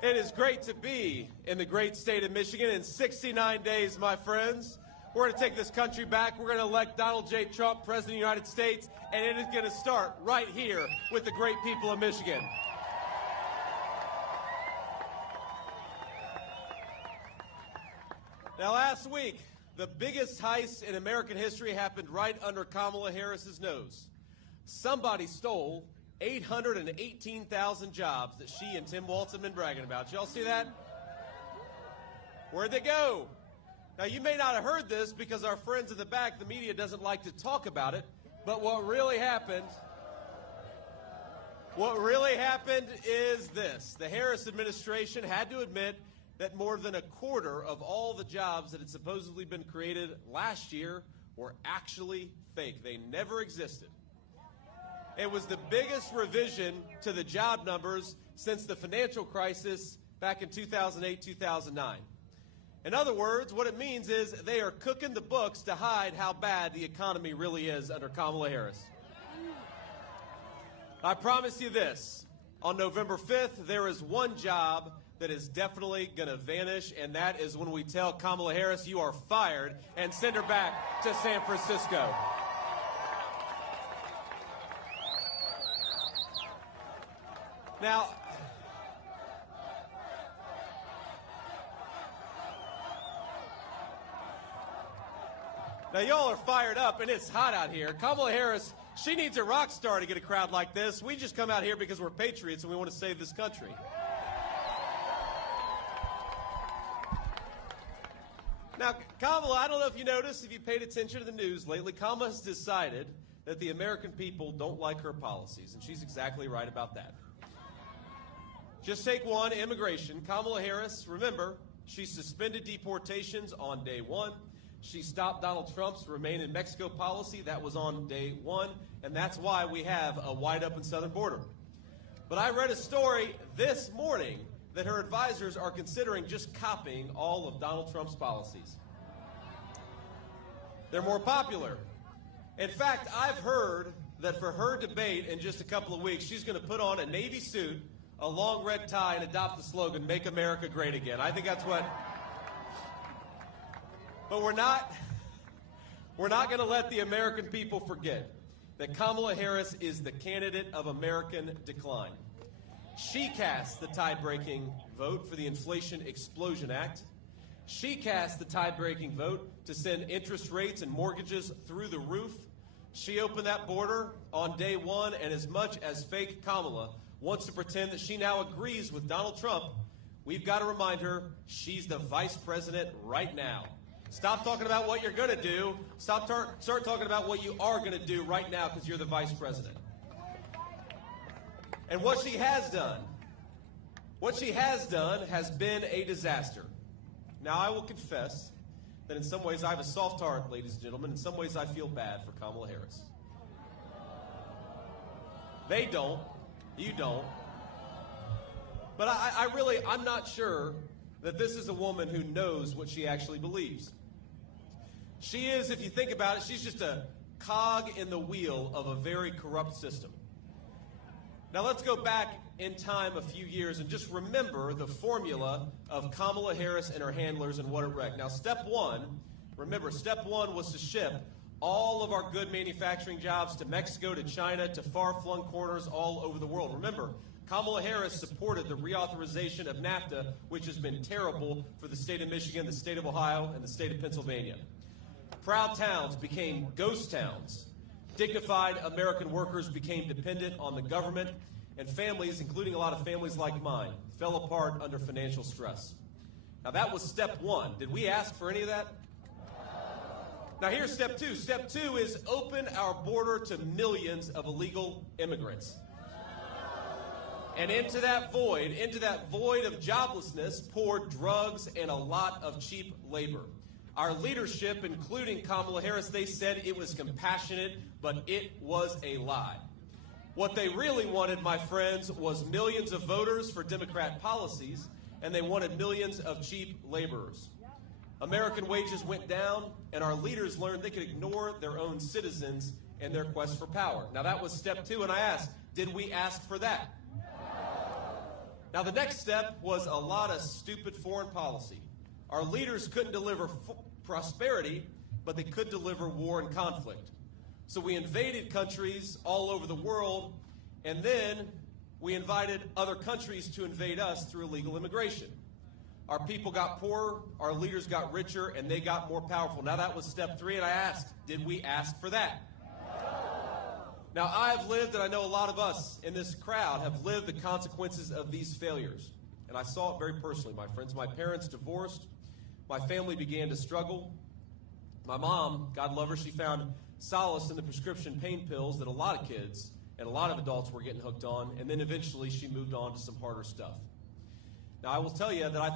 It is great to be in the great state of Michigan. In 69 days, my friends, we're going to take this country back. We're going to elect Donald J. Trump, President of the United States, and it is going to start right here with the great people of Michigan. Now, last week, the biggest heist in American history happened right under Kamala Harris's nose. Somebody stole 818,000 jobs that she and Tim Walz have been bragging about. Y'all see that? Where'd they go? Now, you may not have heard this because our friends in the back, the media, doesn't like to talk about it, but what really happened is this. The Harris administration had to admit that more than a quarter of all the jobs that had supposedly been created last year were actually fake. They never existed. It was the biggest revision to the job numbers since the financial crisis back in 2008, 2009. In other words, what it means is they are cooking the books to hide how bad the economy really is under Kamala Harris. I promise you this, on November 5th, there is one job that is definitely going to vanish, and that is when we tell Kamala Harris, you are fired, and send her back to San Francisco. Now, y'all are fired up, and it's hot out here. Kamala Harris, she needs a rock star to get a crowd like this. We just come out here because we're patriots and we want to save this country. Now, Kamala, I don't know if you noticed, if you paid attention to the news lately, Kamala has decided that the American people don't like her policies, and she's exactly right about that. Just take one, immigration. Kamala Harris, remember, she suspended deportations on day one. She stopped Donald Trump's Remain in Mexico policy. That was on day one, and that's why we have a wide open southern border. But I read a story this morning that her advisors are considering just copying all of Donald Trump's policies. They're more popular. In fact, I've heard that for her debate in just a couple of weeks, she's going to put on a Navy suit, a long red tie, and adopt the slogan, "Make America Great Again." I think that's what... But we're not going to let the American people forget that Kamala Harris is the candidate of American decline. She cast the tie-breaking vote for the Inflation Explosion Act. She cast the tie-breaking vote to send interest rates and mortgages through the roof. She opened that border on day one, and as much as fake Kamala wants to pretend that she now agrees with Donald Trump, we've got to remind her she's the vice president right now. Stop talking about what you're going to do. Start talking about what you are going to do right now because you're the vice president. And what she has done has been a disaster. Now, I will confess that in some ways I have a soft heart, ladies and gentlemen. In some ways I feel bad for Kamala Harris. They don't. You don't. But I'm not sure that this is a woman who knows what she actually believes. She is, if you think about it, she's just a cog in the wheel of a very corrupt system. Now let's go back in time a few years and just remember the formula of Kamala Harris and her handlers and what it wrecked. Now step one was to ship all of our good manufacturing jobs to Mexico, to China, to far-flung corners all over the world. Remember, Kamala Harris supported the reauthorization of NAFTA, which has been terrible for the state of Michigan, the state of Ohio, and the state of Pennsylvania. Proud towns became ghost towns. Dignified American workers became dependent on the government, and families, including a lot of families like mine, fell apart under financial stress. Now that was step one. Did we ask for any of that? Now here's step two. Step two is open our border to millions of illegal immigrants. And into that void of joblessness, poured drugs and a lot of cheap labor. Our leadership, including Kamala Harris, they said it was compassionate, but it was a lie. What they really wanted, my friends, was millions of voters for Democrat policies, and they wanted millions of cheap laborers. American wages went down, and our leaders learned they could ignore their own citizens in their quest for power. Now that was step two, and I asked, did we ask for that? Now, the next step was a lot of stupid foreign policy. Our leaders couldn't deliver prosperity, but they could deliver war and conflict. So we invaded countries all over the world, and then we invited other countries to invade us through illegal immigration. Our people got poorer, our leaders got richer, and they got more powerful. Now, that was step 3, and I asked, did we ask for that? Now, I've lived, and I know a lot of us in this crowd have lived the consequences of these failures. And I saw it very personally, my friends. My parents divorced. My family began to struggle. My mom, God love her, she found solace in the prescription pain pills that a lot of kids and a lot of adults were getting hooked on. And then eventually she moved on to some harder stuff. Now, I will tell you that I